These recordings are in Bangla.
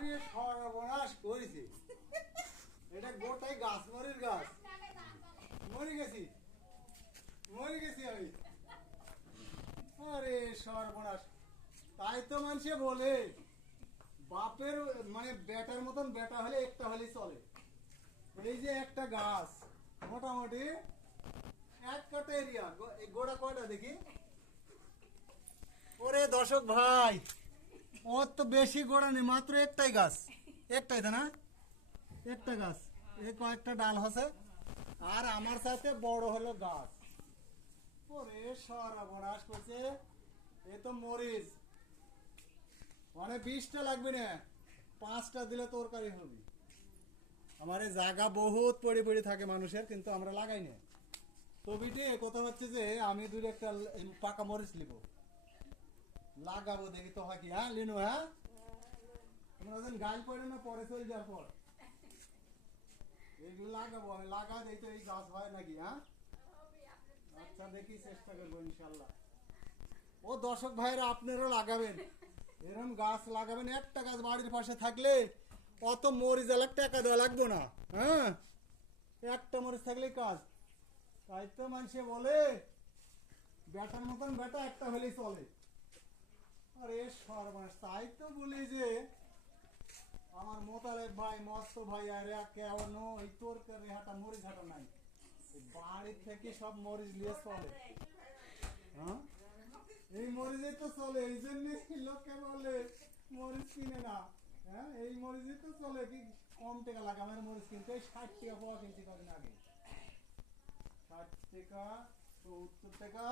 আরে সর্বনাশ করেছে, এটা গোটাই গাছ মরির গাছ। মরে গেছি, মরে গেছি আমি। আরে সর্বনাশ, তাই তো মানুষে বলে বাপের মানে বেটার মতন বেটা হলে একটা হলেই চলে। এই যে একটা গাছ মোটামুটি এক কাটা এরিয়া, গোড়া কয়টা দেখি। ওরে দর্শক ভাই, ওর তো বেশি গোড়া নেই, মাত্র একটাই গাছ, একটাই তো না, একটা গাছ, এই কয়েকটা ডাল হচ্ছে, আর আমার সাথে বড় হলো গাছ। ওরে সর্বনাশ করছে, এ তো মরিচ, মানে 20টা লাগবে না, 5টা দিলে তরকারি হবে। আমার এই জায়গা বহুত পড়ে পড়ে থাকে মানুষের, কিন্তু আমরা লাগাই না। তো বিটি কথা হচ্ছে যে আমি দুই একটা পাকা মরিচ নিব, লাগাবো, দেখি তো হয় কি। হ্যাঁ লিনু, হ্যাঁ তোমরা যখন গাল পড়ে না পরে চলে যাওয়ার পর এগুলো লাগাবো, আমি লাগা দিই তো এই গাছ হয় নাকি। হ্যাঁ আচ্ছা, দেখি চেষ্টা করবো ইনশাল্লাহ। ও দর্শক ভাইরা, আপনারাও লাগাবেন, এরকম গাছ লাগাবেন। একটা গাছ বাড়ির পাশে থাকলে অত মরিচ এলাক টাকা দেওয়া লাগবে না। হ্যাঁ, একটা মরিচ থাকলেই কাজ। তাই তো মানুষে বলে বেটার মতন বেটা একটা হলেই চলে। আরে সর্বনাশ, তাই তো বলি যে আমার মোতালেব ভাই, মস্ত ভাই, আরে কেমন ওই তরকারি হাঁটা মরিচ হাঁটা নাই, বাড়ির থেকে সব মরিচ নিয়ে চলে। হ্যাঁ, এই মরিচে তো চলে, এই জন্য লোকে বলে মরিচ কিনে না। হ্যাঁ, এই মরিচে তো চলে, কি কম টাকা লাগে আমার মরিচ কিনতে, 60 টাকা পাওয়া কিনতে কদিন আগে, 60 টাকা 70 টাকা।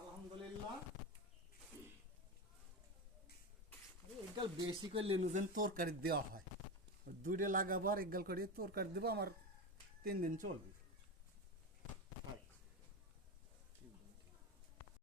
আলহামদুলিল্লাহ, একগাল বেশি করে লেনুজেন তরকারি দেওয়া হয়, দুইটা লাগাবার একগাল করে তরকারি দেবো, আমার 3 দিন চলবে।